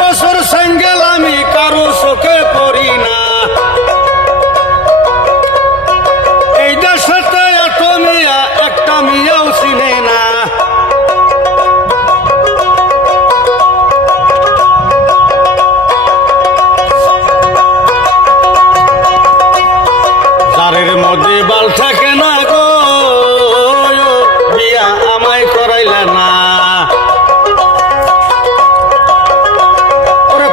বছর সেঙ্গেল আমি কারো চোখে পড়ি না। এই দেশেতে এত মিয়া একটা মিয়াও চিনে না। জারের মধ্যে বাল থাকে না গো, বিয়া আমায় করাইলে না।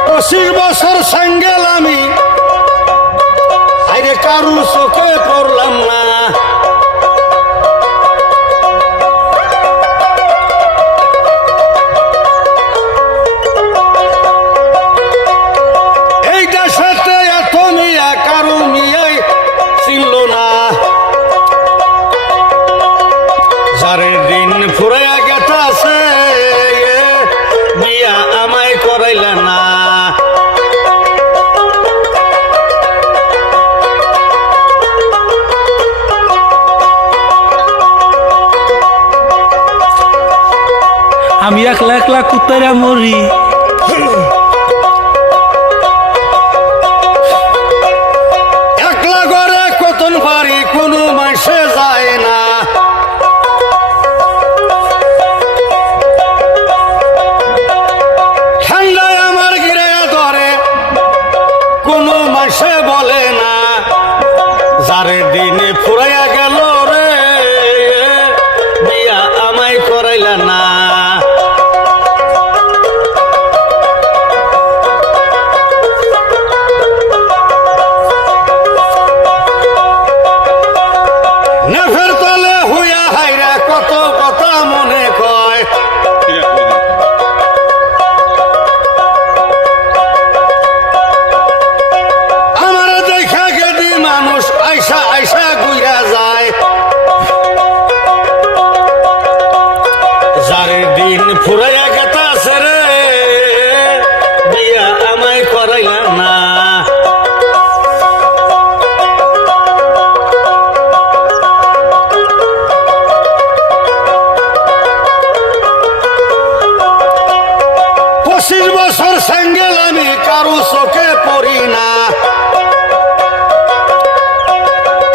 25 বছর সেঙ্গেল আমি, আরে কারু চোখে পড়লাম না। এই দেশেতে এত মিয়া কারু মিয়াই চিনল না। যারে দিন ফুরাইয়া গেছে বিয়া আমায় করাইলে না। আমি একলা একলা কুত্তারা মরি। একলা ঘরে কতন পারি কোনো মাসে যায় না। ঠান্ডায় আমার গিরে ধরে কোনো মাসে বলে না। যারে দিনে ফুরাইয়া গেল রে বিয়া আমায় করাইলা না। নেফের তলে হুইয়া হাইরা কত কথা মনে কয়। আমার দেখা গেদি মানুষ আইসা আইসা গুইয়া যায়। যারে দিন ফুরাইয়া গেছে রে বিয়া আমায় করাইলা না। বছর সেঙ্গেল আমি কারো চোখে পড়ি না।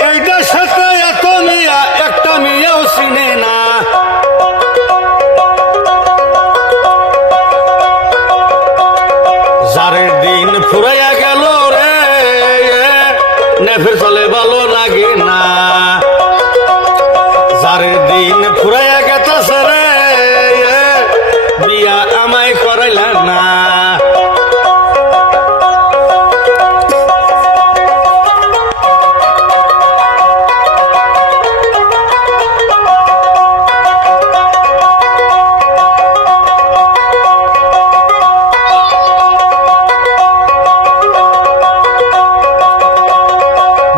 এই দেশেতে এত মিয়া একটা মিয়াও চিনে না। যারের দিন ফুরাইয়া গেল রে নেফের চলে ভালো লাগে না। যারের দিন ফুরাইয়া গেছে রে বিয়া আমায় করাইলা না।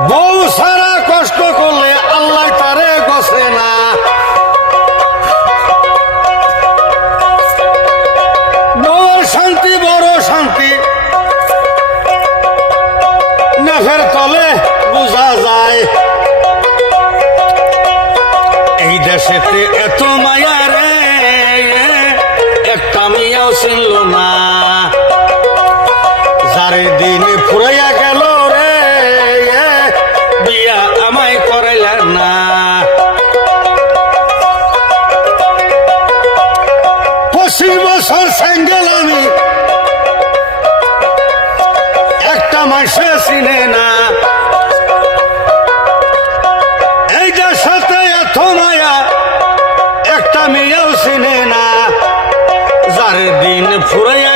বউ সারা কষ্ট করলে আল্লাহ তারে গছে না। বউর শান্তি বড় শান্তি নেফের তলে বোঝা যায়। এই দেশেতে এত মায়া রে একটা মিয়াও চিনল না। যারে দিন ফুরাইয়া গেল রে বিয়া আমায় করাইলা না। 25 বছর সেঙ্গেল আমি, একটা মাসে চিনে না। এই দেশেতে এত মায়া একটা মেয়েও চিনে না। যার দিন ফুরাইয়া